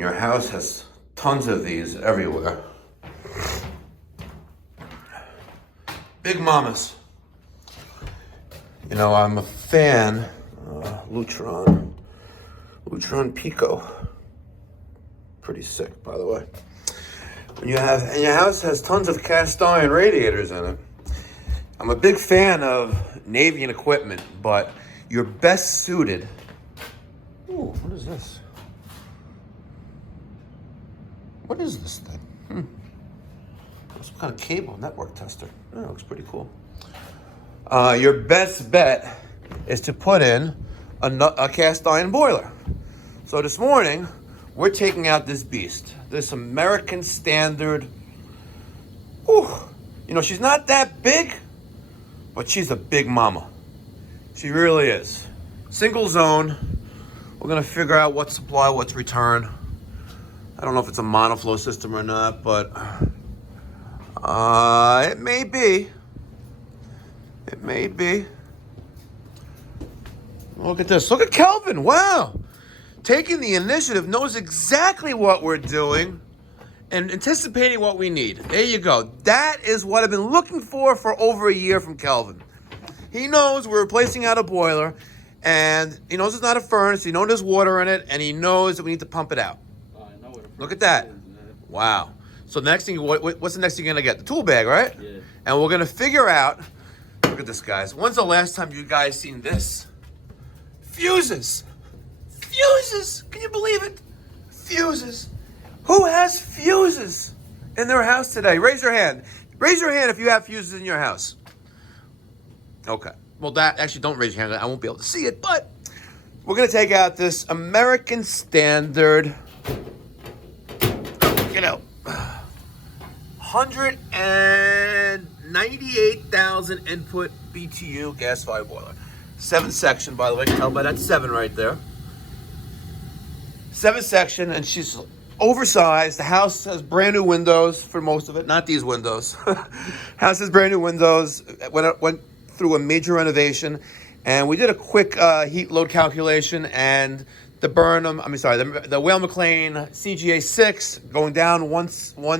and your house has tons of these everywhere. Big mamas. You know, I'm a fan. Lutron Pico. Pretty sick, by the way. And your house has tons of cast iron radiators in it. I'm a big fan of Navy and equipment, but you're best suited. Ooh, what is this? What is this thing? Some kind of cable network tester. Oh, looks pretty cool. Your best bet is to put in a cast iron boiler. So this morning, we're taking out this beast, this American Standard. Whew. You know, she's not that big, but she's a big mama. She really is. Single zone. We're gonna figure out what's supply, what's return. I don't know if it's a monoflow system or not, but it may be. It may be. Look at this. Look at Kelvin. Wow. Taking the initiative, knows exactly what we're doing and anticipating what we need. There you go. That is what I've been looking for over a year from Kelvin. He knows we're replacing out a boiler, and he knows it's not a furnace. He knows there's water in it, and he knows that we need to pump it out. Look at that. Wow. So the next thing, what's the next thing you're going to get? The tool bag, right? Yeah. And we're going to figure out, look at this, guys. When's the last time you guys seen this? Fuses. Fuses. Can you believe it? Fuses. Who has fuses in their house today? Raise your hand. Raise your hand if you have fuses in your house. Okay. Well, actually, don't raise your hand. I won't be able to see it, but we're going to take out this American Standard, 198,000 input BTU gas-fired boiler. 7 section, by the way. Tell by that 7 right there. 7 section, and she's oversized. The house has brand new windows for most of it, not these windows. House has brand new windows. Went through a major renovation, and we did a quick heat load calculation, and the Weil McLain CGA6 going down one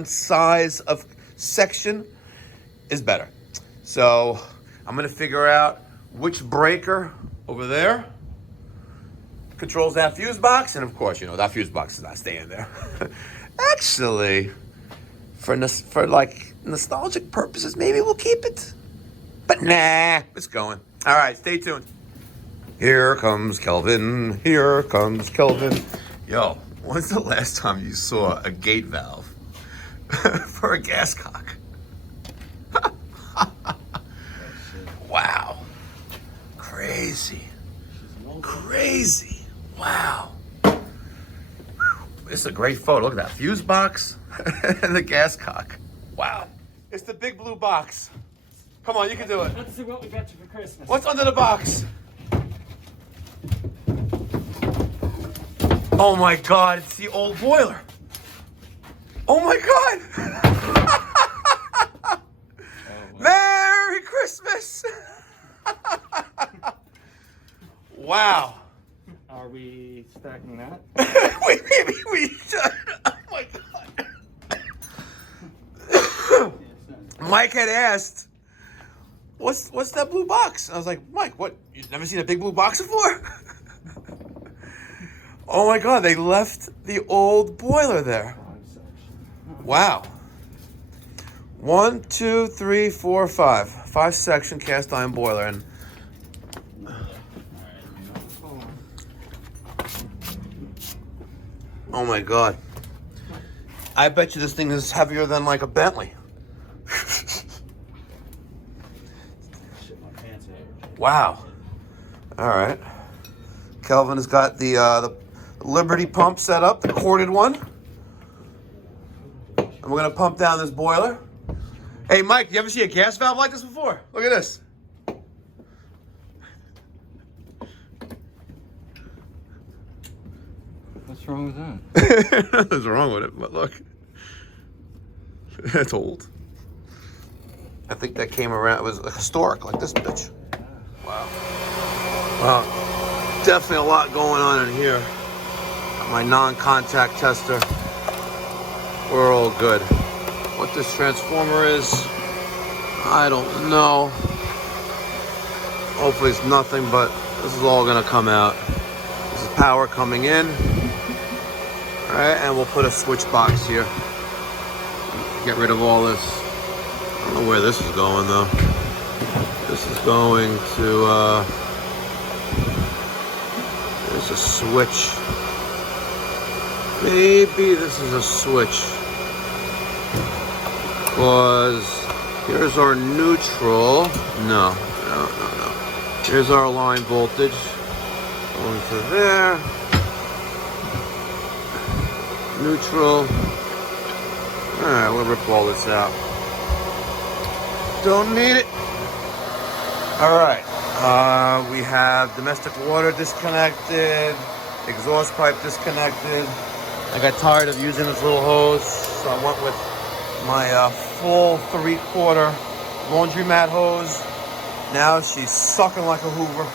size of section is better. So I'm gonna figure out which breaker over there controls that fuse box, and of course, you know, that fuse box is not staying there. Actually, for like nostalgic purposes, maybe we'll keep it. But nah, it's going. All right, stay tuned. Here comes Kelvin. Here comes Kelvin. Yo, when's the last time you saw a gate valve for a gas cock? Wow. Crazy. Crazy. Wow. This is a great photo. Look at that fuse box and the gas cock. Wow. It's the big blue box. Come on, you can do it. Let's see what we got you for Christmas. What's under the box? Oh my God, it's the old boiler. Oh my God. Merry Christmas. Wow. Are we stacking that? Wait, maybe we should. Oh my God. Mike had asked, what's that blue box? And I was like, Mike, what? You've never seen a big blue box before? Oh my God, they left the old boiler there. Wow. 1, 2, 3, 4, 5. 5 section cast iron boiler. And oh my God. I bet you this thing is heavier than like a Bentley. Wow. All right. Kelvin has got the Liberty pump set up, the corded one. And we're gonna pump down this boiler. Hey Mike, you ever see a gas valve like this before? Look at this. What's wrong with that? Nothing's wrong with it, but look. It's old. I think that came around, it was historic, like this bitch. Wow. Wow. Definitely a lot going on in here. my non-contact tester. We're all good. What this transformer is, I don't know. Hopefully it's nothing, but this is all gonna come out. This is power coming in. All right, and we'll put a switch box here. Get rid of all this. I don't know where this is going though. This is going to, there's a switch. Maybe this is a switch. Because here's our neutral. No. Here's our line voltage. Going to there. Neutral. Alright, we'll rip all this out. Don't need it. Alright. We have domestic water disconnected. Exhaust pipe disconnected. I got tired of using this little hose, so I went with my full 3/4 laundromat hose. Now she's sucking like a Hoover.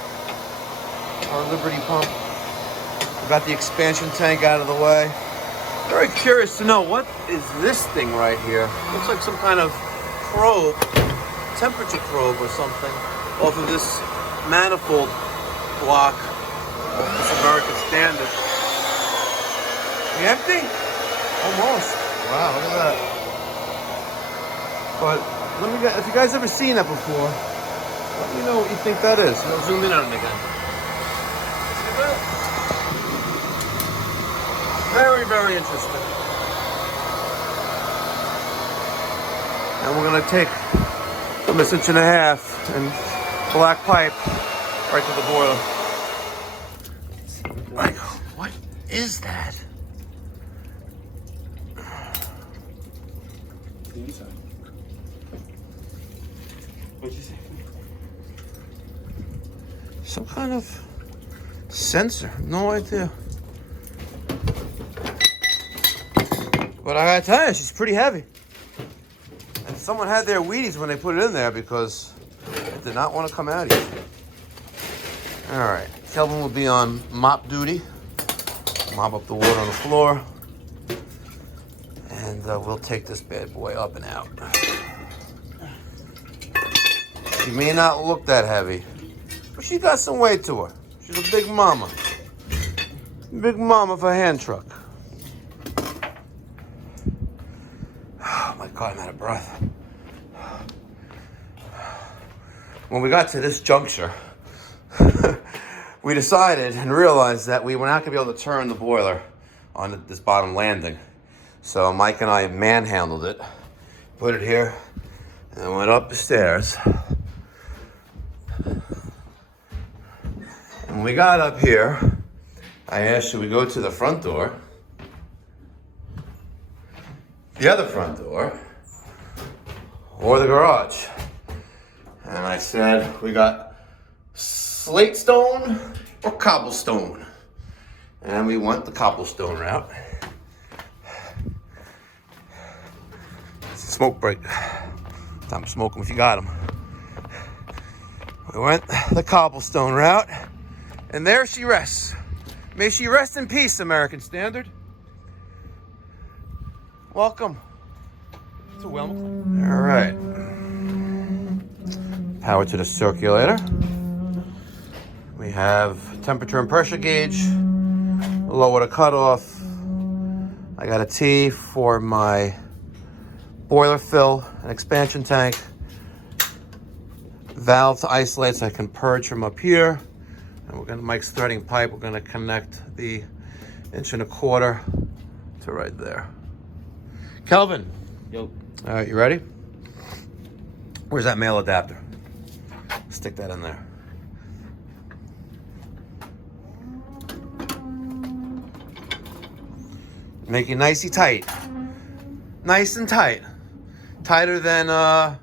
Our Liberty pump. We got the expansion tank out of the way. Very curious to know, what is this thing right here? Looks like some kind of probe, temperature probe or something, off of this manifold block of this American Standard. Empty? Almost. Wow, look at that. But let me get, if you guys ever seen that before, let me know what you think that is. I'll zoom in on it again. See that? Very, very interesting. And we're gonna take from this 1.5 inch and black pipe right to the boiler. Like, what is that? Inside. What'd you say? Some kind of sensor. No idea. But I gotta tell you, she's pretty heavy. And someone had their Wheaties when they put it in there because it did not want to come out easy. All right, Kelvin will be on mop duty. Mop up the water on the floor. And we'll take this bad boy up and out. She may not look that heavy, but she got some weight to her. She's a big mama. Big mama for a hand truck. Oh my God, I'm out of breath. When we got to this juncture, we decided and realized that we were not gonna be able to turn the boiler on this bottom landing. So Mike and I manhandled it, put it here, and went up the stairs. When we got up here, I asked, should we go to the front door, the other front door, or the garage? And I said, we got slate stone or cobblestone. And we went the cobblestone route. Smoke break. Time to smoke them if you got them. We went the cobblestone route, and there she rests. May she rest in peace, American Standard. Welcome to Weil. All right. Power to the circulator. We have temperature and pressure gauge. Lower the cutoff. I got a T for my boiler fill, an expansion tank, valve to isolate so I can purge from up here. And we're gonna, Mike's threading pipe, we're gonna connect the 1.25 inch to right there. Kelvin. Yo. All right, you ready? Where's that male adapter? Stick that in there. Make it nicey tight. Nice and tight. Tighter than, No.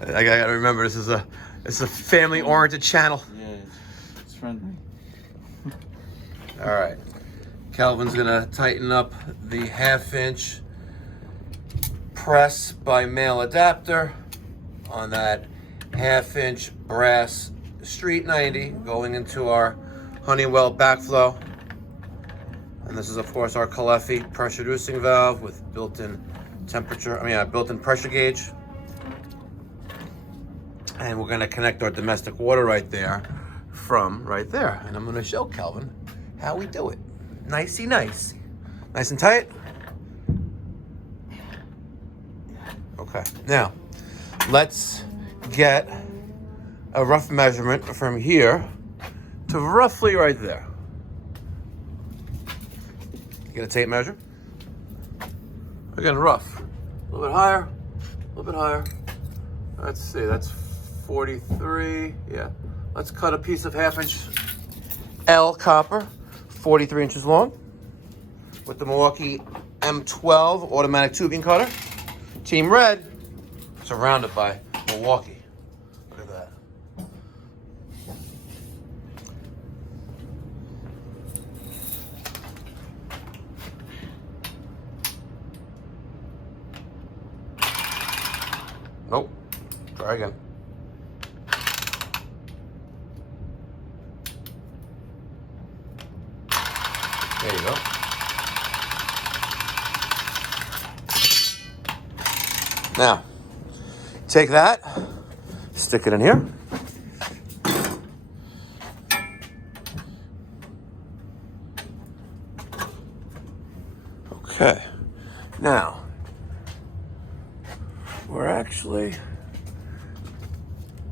I gotta remember, this is a family-oriented channel. Yeah, it's friendly. All right. Kelvin's gonna tighten up the 1/2 inch press by male adapter on that 1/2 inch brass Street 90 going into our Honeywell backflow. And this is, of course, our Calefi pressure reducing valve with built-in built-in pressure gauge. And we're gonna connect our domestic water right there from right there. And I'm gonna show Kelvin how we do it. Nicey nice. Nice and tight? Okay, now, let's get a rough measurement from here to roughly right there. Get a tape measure. Again, rough. A little bit higher, a little bit higher. Let's see, that's 43, yeah. Let's cut a piece of 1/2 inch L copper, 43 inches long, with the Milwaukee M12 automatic tubing cutter. Team Red, surrounded by Milwaukee. Look at that. Nope. Try again. There you go. Now, take that, stick it in here. Okay. Now, we're actually,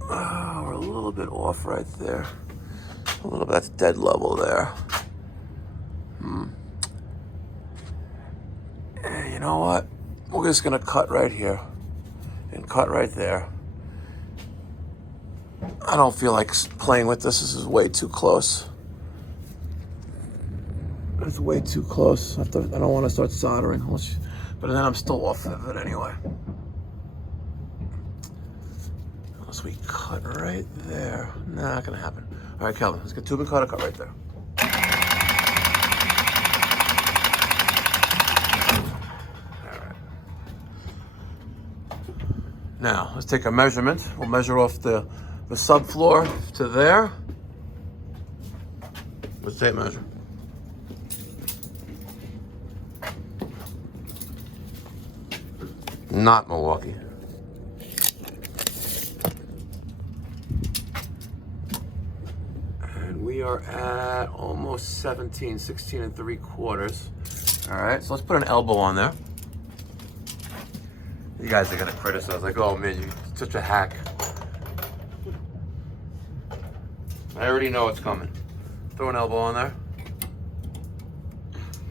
we're a little bit off right there. A little bit, that's dead level there. And you know what? We're just gonna cut right here and cut right there. I don't feel like playing with this. This is way too close. It's way too close. I don't want to start soldering, but then I'm still off of it anyway. Unless we cut right there. Nah, not gonna happen. All right, Kelvin, let's get tube and cut right there. All right. Now, let's take a measurement. We'll measure off the subfloor to there. Let's tape measure. Not Milwaukee. And we are at almost 17, 16 3/4. All right, so let's put an elbow on there. You guys are gonna criticize, like, oh man, you're such a hack. I already know it's coming. Throw an elbow on there.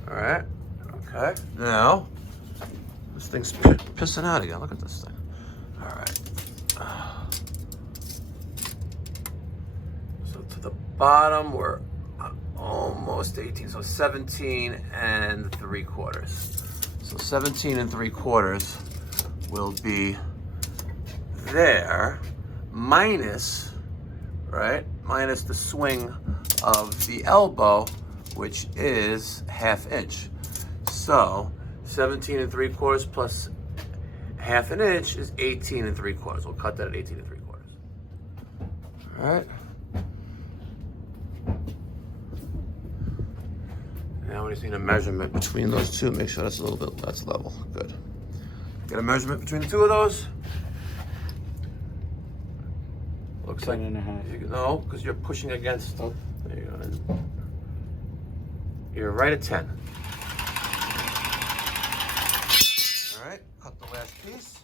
All right, okay. Now, this thing's pissing out again. Look at this thing. All right. So to the bottom, we're almost 18. So 17 3/4. So 17 3/4 will be there minus, right? Minus the swing of the elbow, which is 1/2 inch. So 17 3/4 plus 1/2 inch is 18 3/4. We'll cut that at 18 3/4. All right. Now we just need a measurement between those two. Make sure that's that's level. Good. Get a measurement between the two of those. Looks 10.5. No, because you're pushing against. Oh, there you go. You're right at 10. All right, cut the last piece.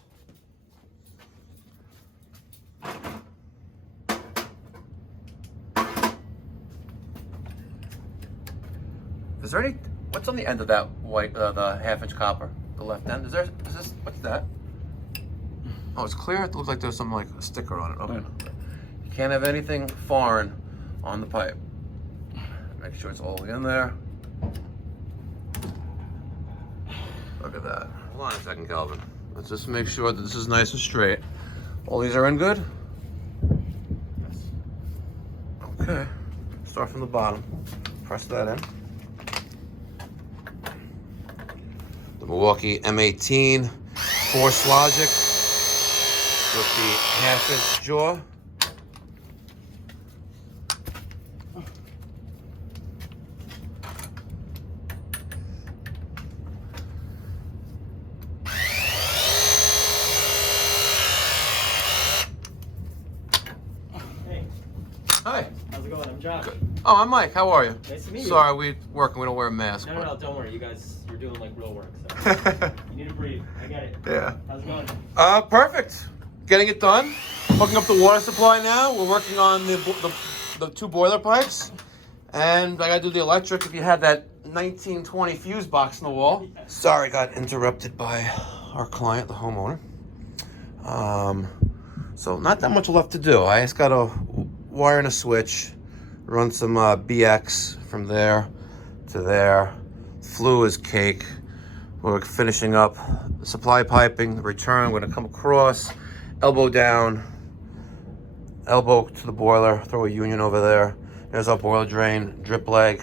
Is there any? What's on the end of that white, the 1/2 inch copper? The left end. Is this? What's that? Oh, it's clear. It looks like there's some like a sticker on it. Okay. Yeah. You can't have anything foreign on the pipe. Make sure it's all in there. Look at that. Hold on a second, Kelvin. Let's just make sure that this is nice and straight. All these are in good? Okay. Start from the bottom. Press that in. The Milwaukee M18 Force Logic with the 1/2 inch jaw. Hi. How's it going? I'm Josh. Good. Oh, I'm Mike. How are you? Nice to meet you. Sorry, we working. We don't wear a mask. No, don't worry. You guys, you're doing like real work. So you need to breathe. I get it. Yeah. How's it going? Perfect. Getting it done. Hooking up the water supply now. We're working on the 2 boiler pipes, and I gotta do the electric. If you had that 1920 fuse box in the wall. Sorry, got interrupted by our client, the homeowner. So not that much left to do. I just gotta wire in a switch, run some BX from there to there. Flue is cake. We're finishing up the supply piping, the return. We're gonna come across, elbow down, elbow to the boiler, throw a union over there. There's our boiler drain, drip leg,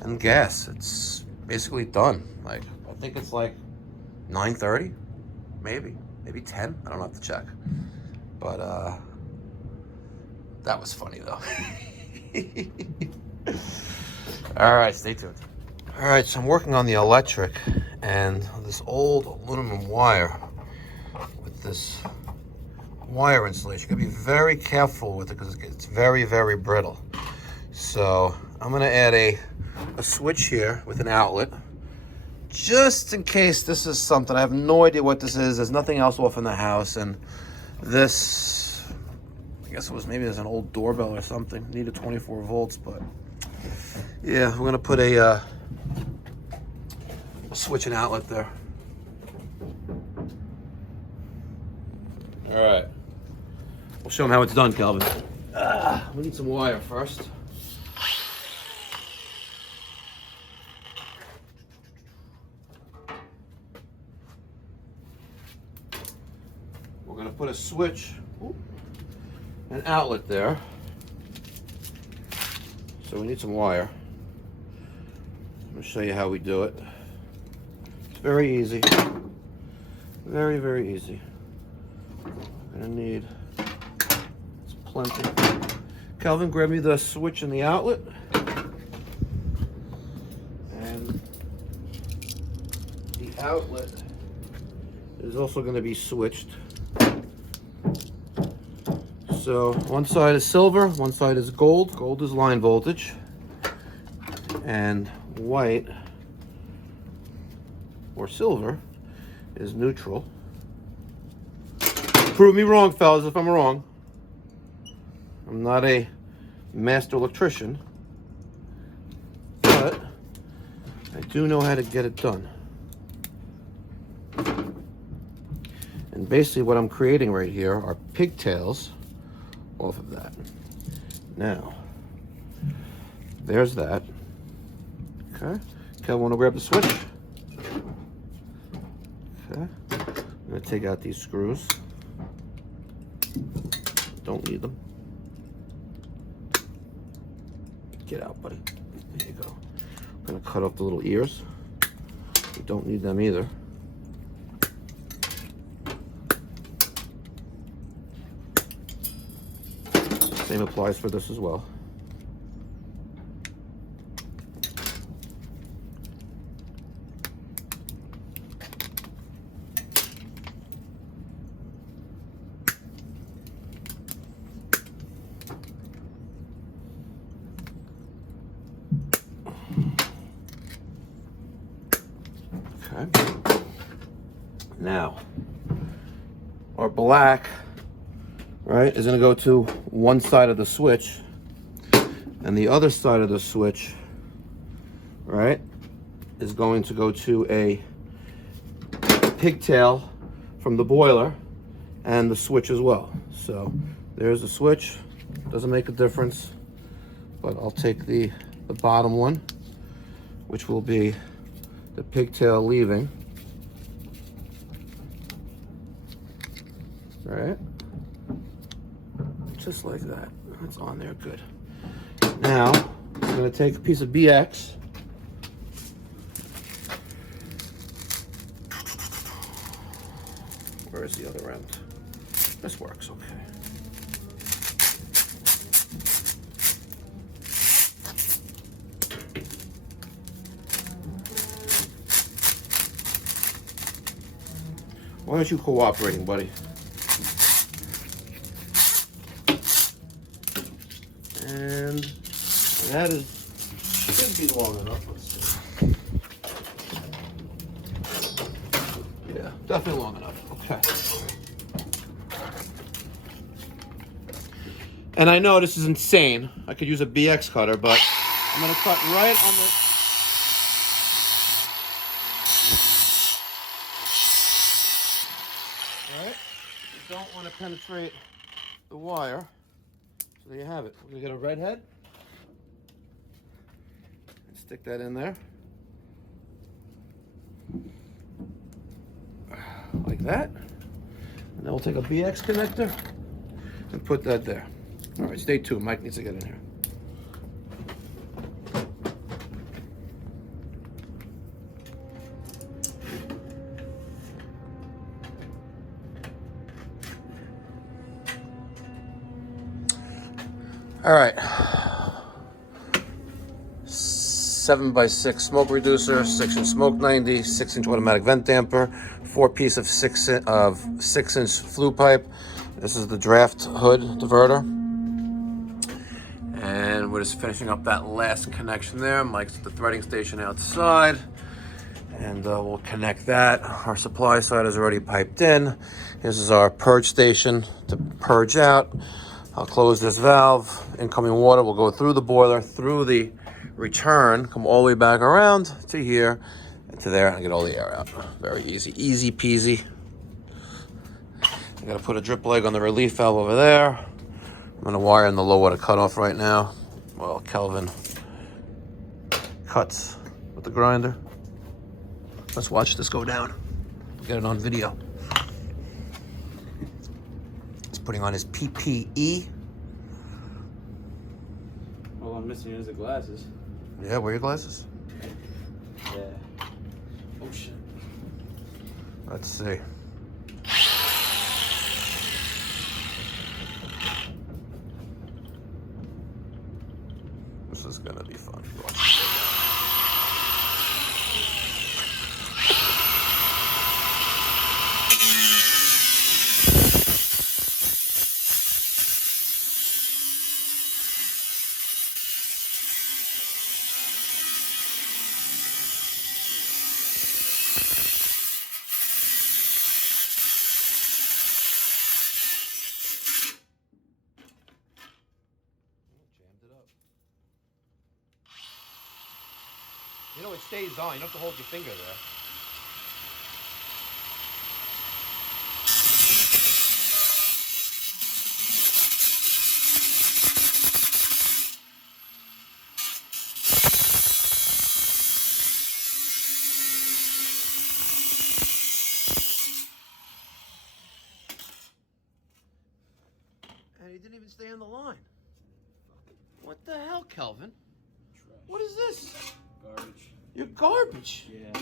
and gas. It's basically done. Like, I think it's like 9:30, maybe 10. I don't have to check. But that was funny though. All right, stay tuned. All right, so I'm working on the electric and this old aluminum wire with this wire insulation. You gotta be very careful with it because it's very, very brittle. So I'm gonna add a switch here with an outlet, just in case this is something. I have no idea what this is. There's nothing else off in the house, and this, I guess it was, maybe there's an old doorbell or something. Needed 24 volts, but yeah, we're gonna put a switch and outlet there. All right, we'll show them how it's done, Calvin. We need some wire first. We're gonna put a switch and outlet there. So we need some wire. I'm gonna show you how we do it. It's very easy. Very, very easy. We're gonna need, it's plenty. Calvin, grab me the switch and the outlet. And the outlet is also gonna be switched. So one side is silver, one side is gold. Gold is line voltage. And white, or silver, is neutral. Prove me wrong, fellas, if I'm wrong. I'm not a master electrician, but I do know how to get it done. And basically what I'm creating right here are pigtails off of that. Now, there's that. Okay. Kel, want to grab the switch? Okay. I'm going to take out these screws. Don't need them. Get out, buddy. There you go. I'm going to cut off the little ears. We don't need them either. Same applies for this as well. Okay. Now, our black, right, is going to go to one side of the switch, and the other side of the switch, right, is going to go to a pigtail from the boiler and the switch as well. So there's the switch. Doesn't make a difference, but I'll take the bottom one, which will be the pigtail leaving, right? Just like that. That's on there, good. Now, I'm gonna take a piece of BX. Where is the other end? This works, okay. Why aren't you cooperating, buddy? And that is should be long enough. Let's see. Yeah, definitely long enough. Okay. And I know this is insane. I could use a BX cutter, but I'm gonna cut right on the. All right. You don't want to penetrate the wire. So there you have it. We're gonna get a red head. Stick that in there. Like that. And then we'll take a BX connector and put that there. All right, stay tuned. Mike needs to get in here. All right. 7x6 smoke reducer, 6-inch smoke 90, 6-inch automatic vent damper, 4-piece of 6-inch flue pipe. This is the draft hood diverter. And we're just finishing up that last connection there. Mike's at the threading station outside. And we'll connect that. Our supply side is already piped in. This is our purge station to purge out. I'll close this valve. Incoming water will go through the boiler, through the return, come all the way back around to here and to there and get all the air out. Very easy, easy peasy. I gotta put a drip leg on the relief valve over there. I'm gonna wire in the low water cutoff right now. Well, Kelvin cuts with the grinder. Let's watch this go down. Get it on video. He's putting on his PPE. All I'm missing is the glasses. Yeah, wear your glasses. Yeah. Oh shit. Let's see. This is gonna be fun. You know, it stays on. You don't have to hold your finger there. And he didn't even stay on the line. What the hell, Kelvin? Trash. What is this? Garbage. You're garbage. Yeah.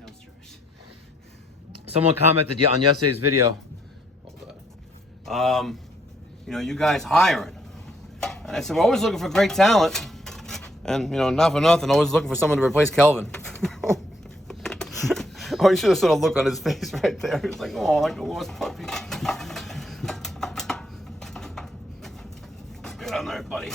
That was trash. Someone commented on yesterday's video. Hold on. You know, you guys hiring. And I said, we're always looking for great talent. And, you know, not for nothing, always looking for someone to replace Kelvin. Oh, you should have sort of look on his face right there. He was like, oh, like a lost puppy. Get on there, buddy.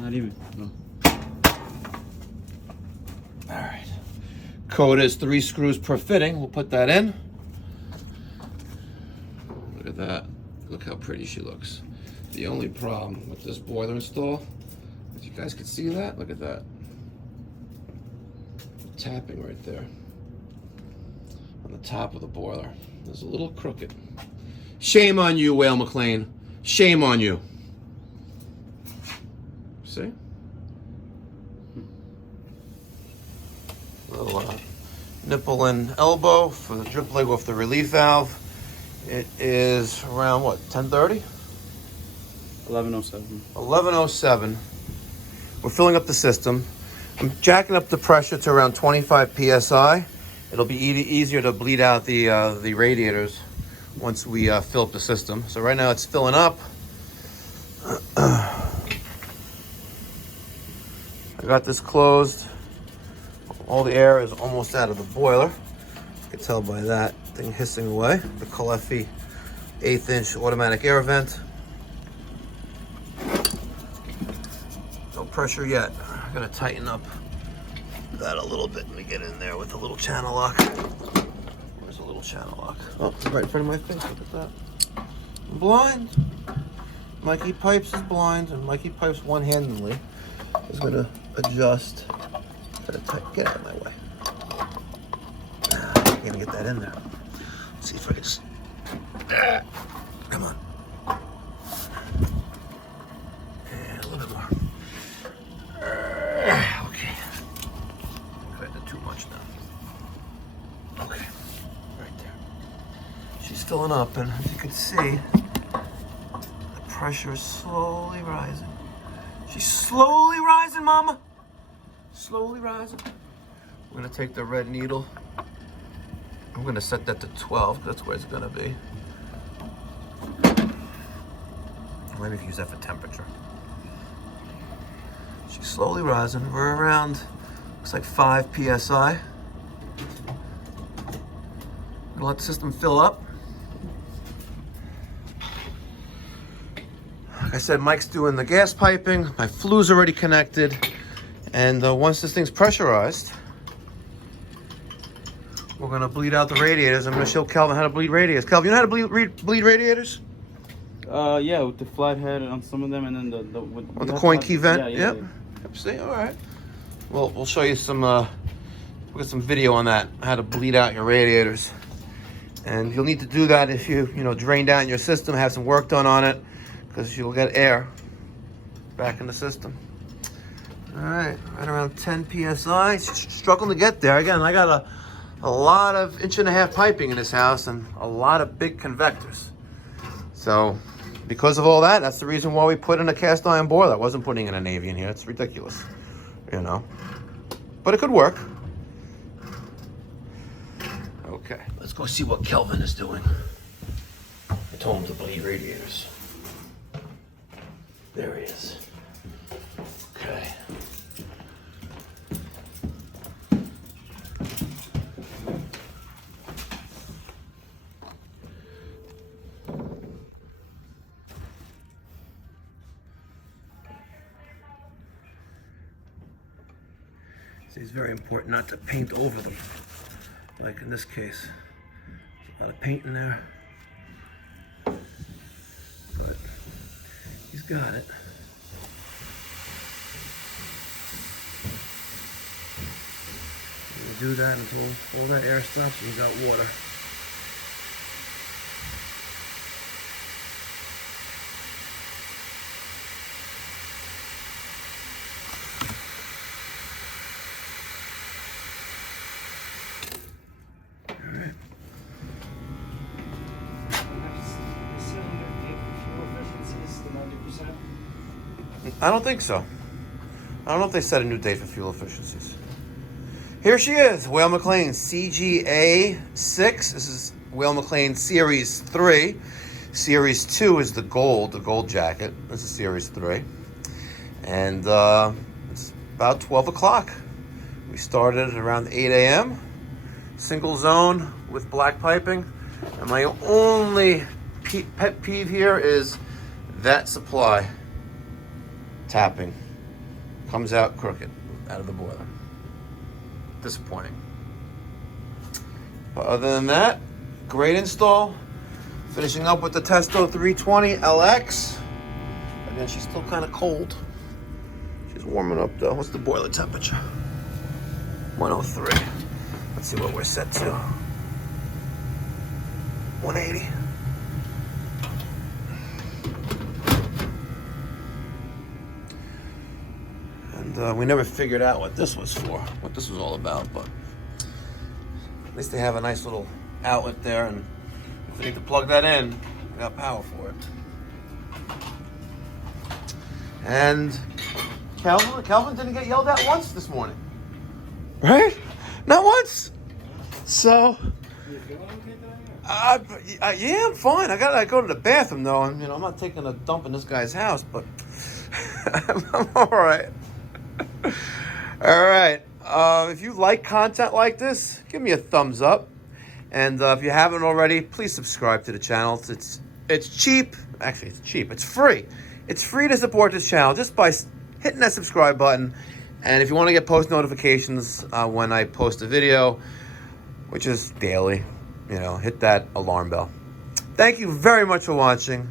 Not even. No. All right. Code is 3 screws per fitting. We'll put that in. Look at that. Look how pretty she looks. The only problem with this boiler install, if you guys can see that, look at that. Tapping right there on the top of the boiler. There's a little crooked. Shame on you, Weil McLain. Shame on you. See? Little nipple and elbow for the drip leg off the relief valve. It is around what, 10:30? 11:07. 11:07. We're filling up the system. I'm jacking up the pressure to around 25 psi. It'll be easier to bleed out the radiators once we fill up the system. So right now it's filling up. I got this closed. All the air is almost out of the boiler. You can tell by that thing hissing away. The Cleffy 1/8" automatic air vent. No pressure yet. I'm gonna tighten up that a little bit. Let me get in there with a little channel lock. Where's the little channel lock? Oh, it's right in front of my face. Look at that. I'm blind. Mikey Pipes is blind, and Mikey Pipes one-handedly is gonna adjust. Get out of my way. I'm gonna get that in there. Let's see if I can just. Come on. And a little bit more. Okay. I did too much now. Okay. Right there. She's filling up, and as you can see, the pressure is slowly rising. She's slowly rising, Mama. Slowly rising. We're gonna take the red needle. I'm gonna set that to 12. That's where it's gonna be. Maybe use that for temperature. She's slowly rising. We're around, looks like 5 psi. Gonna let the system fill up. Like I said, Mike's doing the gas piping. My Flue's already connected. And once this thing's pressurized, we're gonna bleed out the radiators. I'm gonna show Calvin how to bleed radiators. Calvin, you know how to bleed radiators? Yeah, with the flathead on some of them, and then with the coin key vent. Yeah. Yep. See, all right. Well, we'll show you some. We'll get some video on that, how to bleed out your radiators. And you'll need to do that if you drain down your system, have some work done on it, because you'll get air back in the system. All right, right around 10 psi. Struggling to get there. Again, I got a lot of 1.5" piping in this house and a lot of big convectors. So, because of all that, that's the reason why we put in a cast iron boiler. I wasn't putting in a Navy in here. It's ridiculous, But it could work. Okay, let's go see what Kelvin is doing. I told him to bleed radiators. There he is. Okay. So it's very important not to paint over them. Like in this case, there's a lot of paint in there. But he's got it. Do that until all that air stops and you got water. I don't think so. I don't know if they set a new date for fuel efficiencies. Here she is, Weil McLain CGA6. This is Weil McLain Series 3. Series 2 is the gold jacket. This is Series 3. And it's about 12 o'clock. We started around 8 a.m. Single zone with black piping. And my only pet peeve here is that supply tapping comes out crooked out of the boiler. Disappointing. But other than that, great install. Finishing up with the Testo 320 LX. Again, she's still kind of cold. She's warming up though. What's the boiler temperature? 103. Let's see what we're set to. 180. And we never figured out what this was for, what this was all about, but at least they have a nice little outlet there, and if we need to plug that in, we got power for it. And Calvin didn't get yelled at once this morning. Right? Not once. So, You feeling okay down here? yeah, I'm fine. I gotta go to the bathroom though, and I'm not taking a dump in this guy's house, but I'm all right. All right. if you like content like this, give me a thumbs up. And if you haven't already, please subscribe to the channel. It's cheap. Actually, it's cheap. It's free. It's free to support this channel just by hitting that subscribe button. And if you want to get post notifications when I post a video, which is daily, hit that alarm bell. Thank you very much for watching.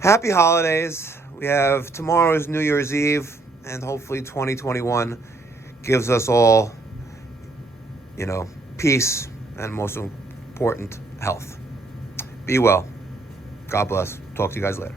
Happy holidays. We have tomorrow's New Year's Eve, and hopefully 2021 gives us all, peace and most important, health. Be well. God bless. Talk to you guys later.